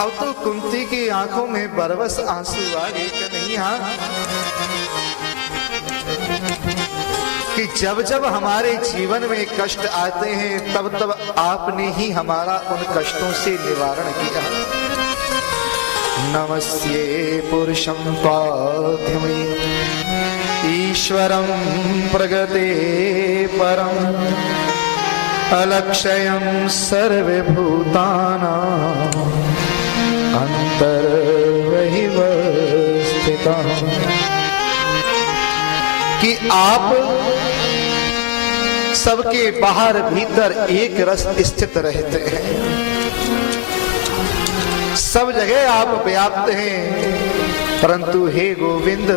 अब तो कुंती की आंखों में बरबस आंसू आ गए कि नहीं। हाँ, कि जब जब हमारे जीवन में कष्ट आते हैं तब तब आपने ही हमारा उन कष्टों से निवारण किया। नमस्ये पुरुषं पार्थ्यमि ईश्वरं प्रगते परम अलक्षयं सर्वभूतानां अंतर्बहिः स्थितम्। कि आप सबके बाहर भीतर एक रस स्थित रहते हैं, सब जगह आप व्याप्त हैं, परंतु हे गोविंद,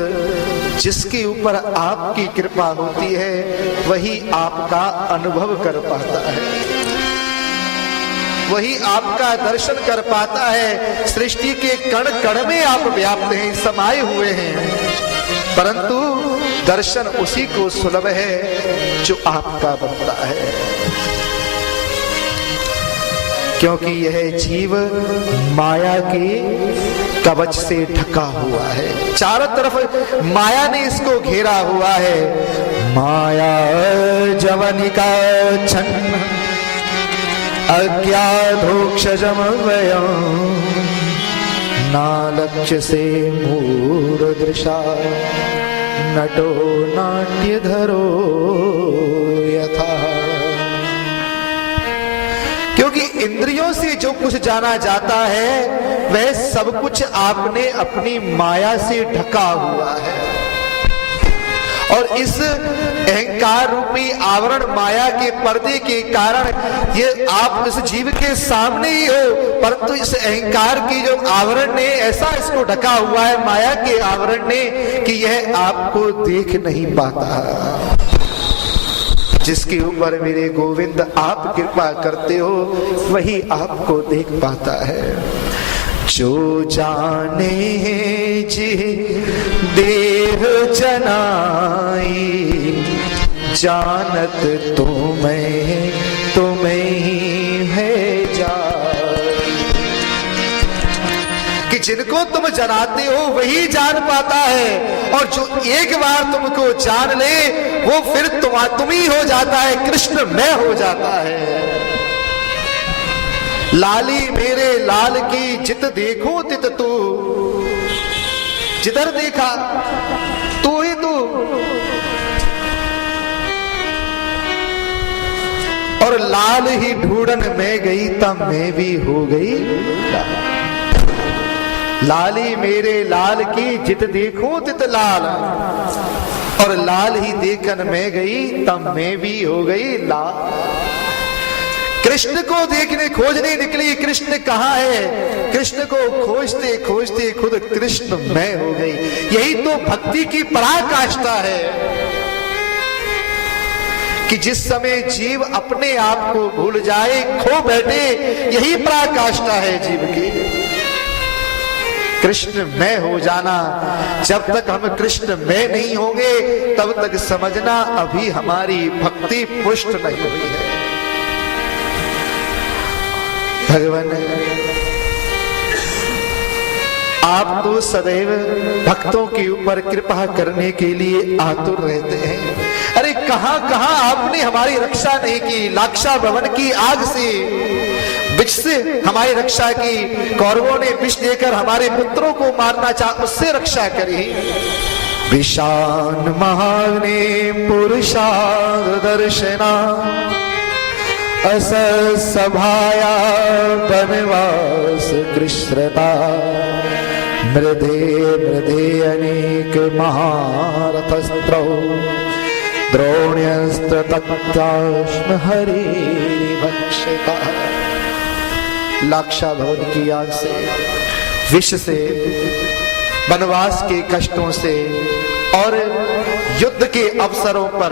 जिसके ऊपर आपकी कृपा होती है वही आपका अनुभव कर पाता है, वही आपका दर्शन कर पाता है। सृष्टि के कण कण में आप व्याप्त हैं, समाये हुए हैं, परंतु दर्शन उसी को सुलभ है जो आपका बनता है। क्योंकि यह जीव माया के कवच से ढका हुआ है, चारों तरफ माया ने इसको घेरा हुआ है। माया जवनिका छन्न अज्ञाधोक्षजम वयम् नालक्ष्य से मूढ़दृशा नटो नाट्यधरो यथा। क्योंकि इंद्रियों से जो कुछ जाना जाता है वह सब कुछ आपने अपनी माया से ढका हुआ है, और इस अहंकार रूपी आवरण माया के पर्दे के कारण ये आप इस जीव के सामने ही हो, परंतु इस अहंकार की जो आवरण ने ऐसा इसको ढका हुआ है माया के आवरण ने कि यह आपको देख नहीं पाता। जिसके ऊपर मेरे गोविंद आप कृपा करते हो वही आपको देख पाता है। जो जाने जी देह जनाई जानत तुम्हें ही है जाई। कि जिनको तुम जनाते हो वही जान पाता है, और जो एक बार तुमको जान ले वो फिर तुम ही हो जाता है, कृष्ण मैं हो जाता है। लाली मेरे लाल की जित देखो तित तू, जिधर देखा तू ही तू, और लाल ही ढूंढन में गई तब मैं भी हो गई लाली मेरे लाल की जित देखो तित लाल, और लाल ही देखन में गई तब मैं भी हो गई लाल। कृष्ण को देखने खोजने निकली, कृष्ण कहाँ है? कृष्ण को खोजते खोजते खुद कृष्ण मैं हो गई। यही तो भक्ति की पराकाष्ठा है कि जिस समय जीव अपने आप को भूल जाए, खो बैठे, यही पराकाष्ठा है जीव की। कृष्ण मैं हो जाना। जब तक हम कृष्ण मैं नहीं होंगे तब तक समझना अभी हमारी भक्ति पुष्ट नहीं हुई है। भगवान आप तो सदैव भक्तों के ऊपर कृपा करने के लिए आतुर रहते हैं। अरे कहां कहां आपने हमारी रक्षा नहीं की। लाक्षा भवन की आग से, विष से हमारी रक्षा की। कौरवों ने विष देकर हमारे पुत्रों को मारना चाहा, उससे रक्षा करी। विशान महाने पुरुषार्थ दर्शना अस सभाया बनवास कृष्णता मृदे मृदे अनेक महारथस्त्रौ द्रोण्यस्त्र तत्ताश्म हरि भक्षिता। लाक्षा भवन की आग से, विष से, वनवास के कष्टों से और युद्ध के अवसरों पर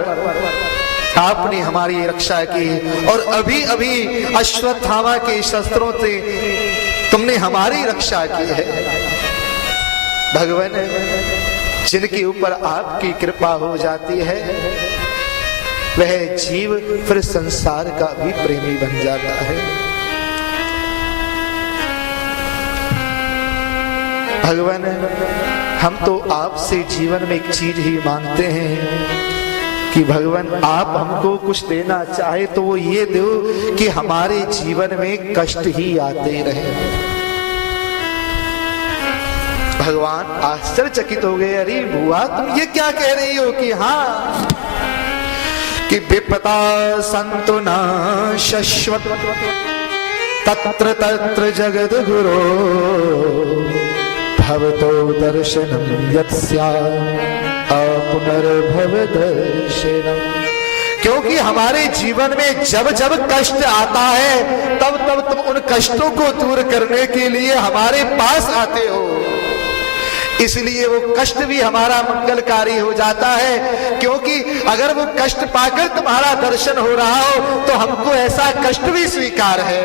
आपने हमारी रक्षा की। और अभी अभी अश्वत्थामा के शस्त्रों से तुमने हमारी रक्षा की है। भगवान जिनके ऊपर आपकी कृपा हो जाती है वह जीव फिर संसार का भी प्रेमी बन जाता है। भगवान हम तो आपसे जीवन में एक चीज ही मांगते हैं कि भगवान आप हमको कुछ देना चाहे तो वो ये दो कि हमारे जीवन में कष्ट ही आते रहे। भगवान आश्चर्यचकित हो गए, अरे बुआ तुम ये क्या कह रही हो कि हाँ कि विपदा संतु न शश्वत तत्र तत्र जगद गुरो भवतो दर्शनम यत्स्या पुनर्भव दर्शनम। क्योंकि हमारे जीवन में जब जब कष्ट आता है तब तब तुम उन कष्टों को दूर करने के लिए हमारे पास आते हो, इसलिए वो कष्ट भी हमारा मंगलकारी हो जाता है। क्योंकि अगर वो कष्ट पाकर तुम्हारा दर्शन हो रहा हो तो हमको ऐसा कष्ट भी स्वीकार है।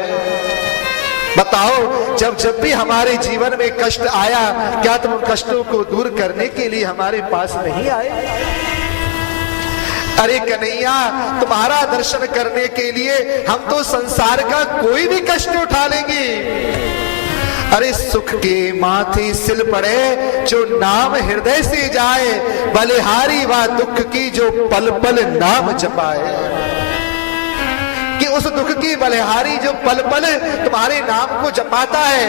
बताओ जब जब भी हमारे जीवन में कष्ट आया क्या तुम कष्टों को दूर करने के लिए हमारे पास नहीं आए? अरे कन्हैया तुम्हारा दर्शन करने के लिए हम तो संसार का कोई भी कष्ट उठा लेंगे। अरे सुख के माथे सिल पड़े जो नाम हृदय से जाए, बलिहारी व दुख की जो पल पल नाम जपाए। कि उस दुख की बलिहारी जो पल पल तुम्हारे नाम को जपाता है,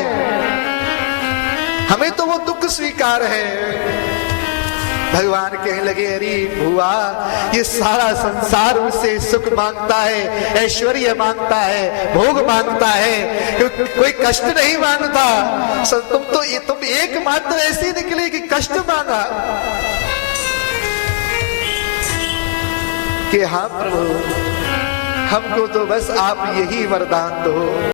हमें तो वो दुख स्वीकार है। भगवान कहने लगे, अरे बुआ ये सारा संसार उससे सुख मांगता है, ऐश्वर्य मांगता है, भोग मांगता है, कोई कष्ट नहीं मांगता। तुम एकमात्र ऐसी निकले कि कष्ट मांगा। कि हाँ प्रभु हमको तो बस आप यही वरदान दो।